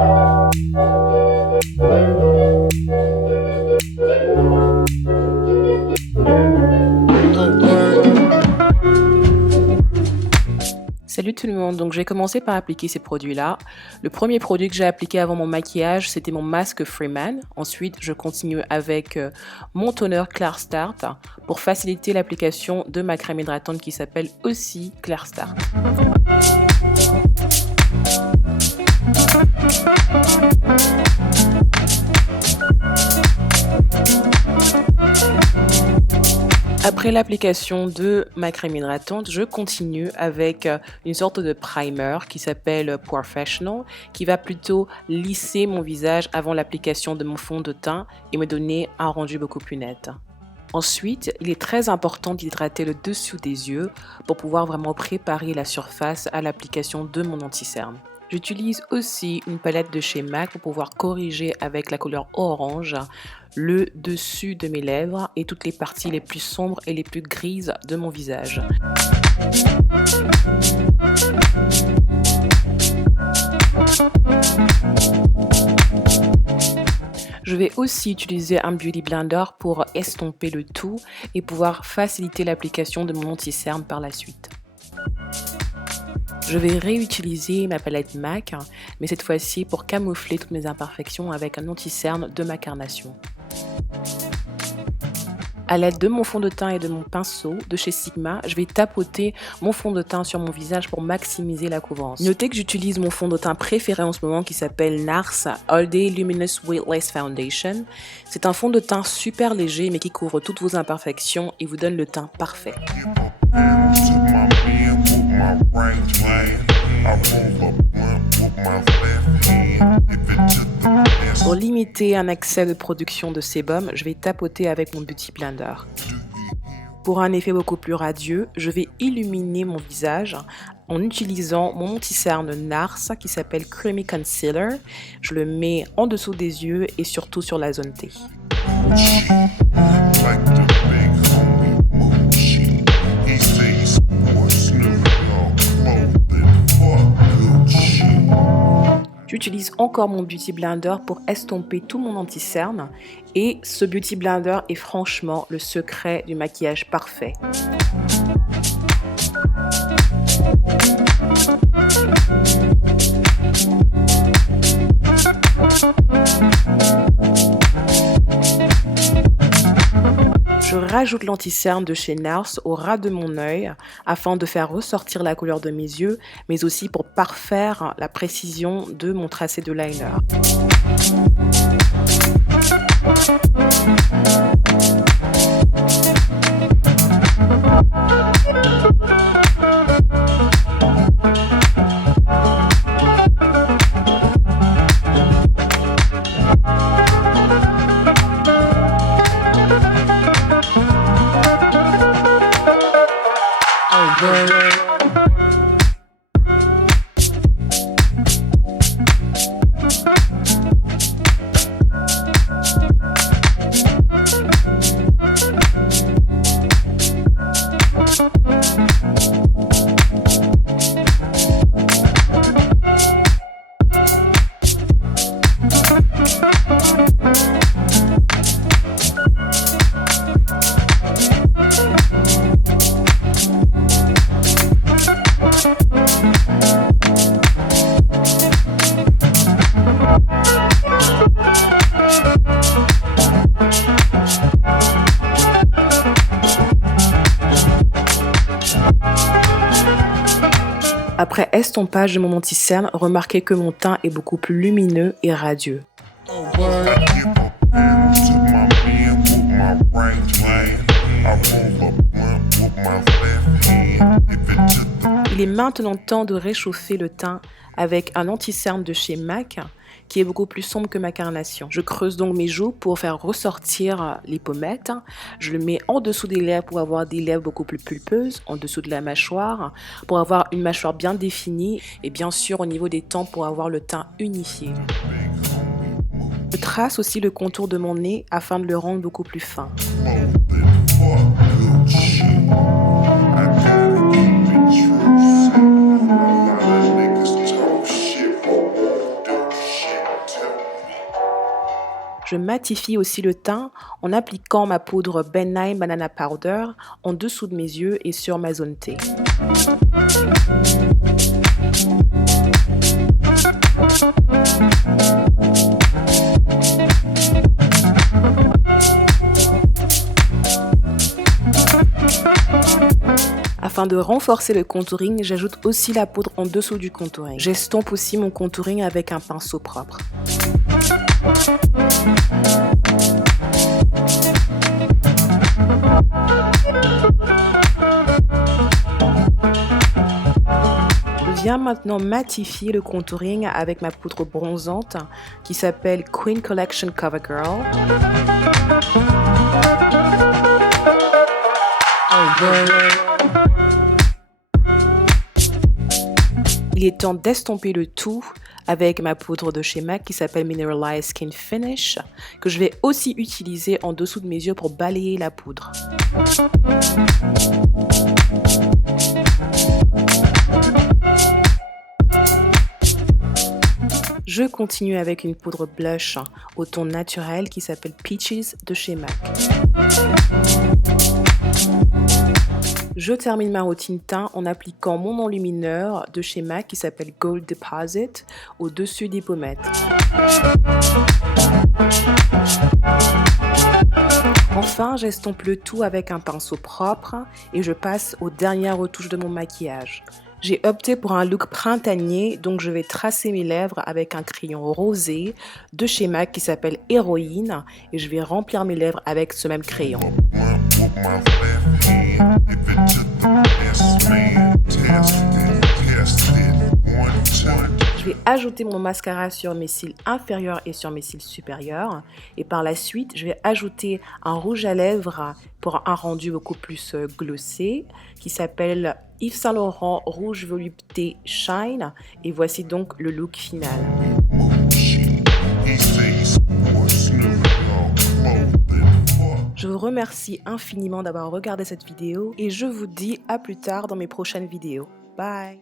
Salut tout le monde, donc je vais commencer par appliquer ces produits-là. Le premier produit que j'ai appliqué avant mon maquillage, c'était mon masque Freeman. Ensuite, je continue avec mon toner Clear Start pour faciliter l'application de ma crème hydratante qui s'appelle aussi Clear Start. Après l'application de ma crème hydratante, je continue avec une sorte de primer qui s'appelle Professional, qui va plutôt lisser mon visage avant l'application de mon fond de teint et me donner un rendu beaucoup plus net. Ensuite, il est très important d'hydrater le dessous des yeux pour pouvoir vraiment préparer la surface à l'application de mon anti-cerne. J'utilise aussi une palette de chez MAC pour pouvoir corriger avec la couleur orange le dessus de mes lèvres et toutes les parties les plus sombres et les plus grises de mon visage. Je vais aussi utiliser un Beauty Blender pour estomper le tout et pouvoir faciliter l'application de mon anti-cerne par la suite. Je vais réutiliser ma palette MAC, mais cette fois-ci pour camoufler toutes mes imperfections avec un anti-cerne de ma carnation. À l'aide de mon fond de teint et de mon pinceau de chez Sigma, je vais tapoter mon fond de teint sur mon visage pour maximiser la couvrance. Notez que j'utilise mon fond de teint préféré en ce moment qui s'appelle NARS All Day Luminous Weightless Foundation. C'est un fond de teint super léger mais qui couvre toutes vos imperfections et vous donne le teint parfait. Pour limiter un excès de production de sébum, je vais tapoter avec mon Beauty Blender. Pour un effet beaucoup plus radieux, je vais illuminer mon visage en utilisant mon anti-cerne NARS qui s'appelle Creamy Concealer. Je le mets en dessous des yeux et surtout sur la zone T. J'utilise encore mon Beauty Blender pour estomper tout mon anti-cerne et ce Beauty Blender est franchement le secret du maquillage parfait. Je rajoute l'anti-cerne de chez NARS au ras de mon œil afin de faire ressortir la couleur de mes yeux, mais aussi pour parfaire la précision de mon tracé de liner. Après estompage de mon anti-cerne, remarquez que mon teint est beaucoup plus lumineux et radieux. Il est maintenant temps de réchauffer le teint avec un anti-cerne de chez MAC qui est beaucoup plus sombre que ma carnation. Je creuse donc mes joues pour faire ressortir les pommettes. Je le mets en dessous des lèvres pour avoir des lèvres beaucoup plus pulpeuses, en dessous de la mâchoire, pour avoir une mâchoire bien définie et bien sûr au niveau des tempes pour avoir le teint unifié. Je trace aussi le contour de mon nez afin de le rendre beaucoup plus fin. Je matifie aussi le teint en appliquant ma poudre Ben Nye Banana Powder en dessous de mes yeux et sur ma zone T. Afin de renforcer le contouring, j'ajoute aussi la poudre en dessous du contouring. J'estompe aussi mon contouring avec un pinceau propre. Je viens maintenant matifier le contouring avec ma poudre bronzante qui s'appelle Queen Collection CoverGirl. Il est temps d'estomper le tout avec ma poudre de chez MAC qui s'appelle Mineralized Skin Finish, que je vais aussi utiliser en dessous de mes yeux pour balayer la poudre. Je continue avec une poudre blush au ton naturel qui s'appelle Peaches de chez MAC. Je termine ma routine teint en appliquant mon enlumineur de chez MAC qui s'appelle Gold Deposit au-dessus des pommettes. Enfin, j'estompe le tout avec un pinceau propre et je passe aux dernières retouches de mon maquillage. J'ai opté pour un look printanier, donc je vais tracer mes lèvres avec un crayon rosé de chez MAC qui s'appelle Héroïne et je vais remplir mes lèvres avec ce même crayon. Je vais ajouter mon mascara sur mes cils inférieurs et sur mes cils supérieurs et par la suite je vais ajouter un rouge à lèvres pour un rendu beaucoup plus glossé qui s'appelle Yves Saint Laurent Rouge Volupté Shine et voici donc le look final. Je vous remercie infiniment d'avoir regardé cette vidéo et je vous dis à plus tard dans mes prochaines vidéos. Bye!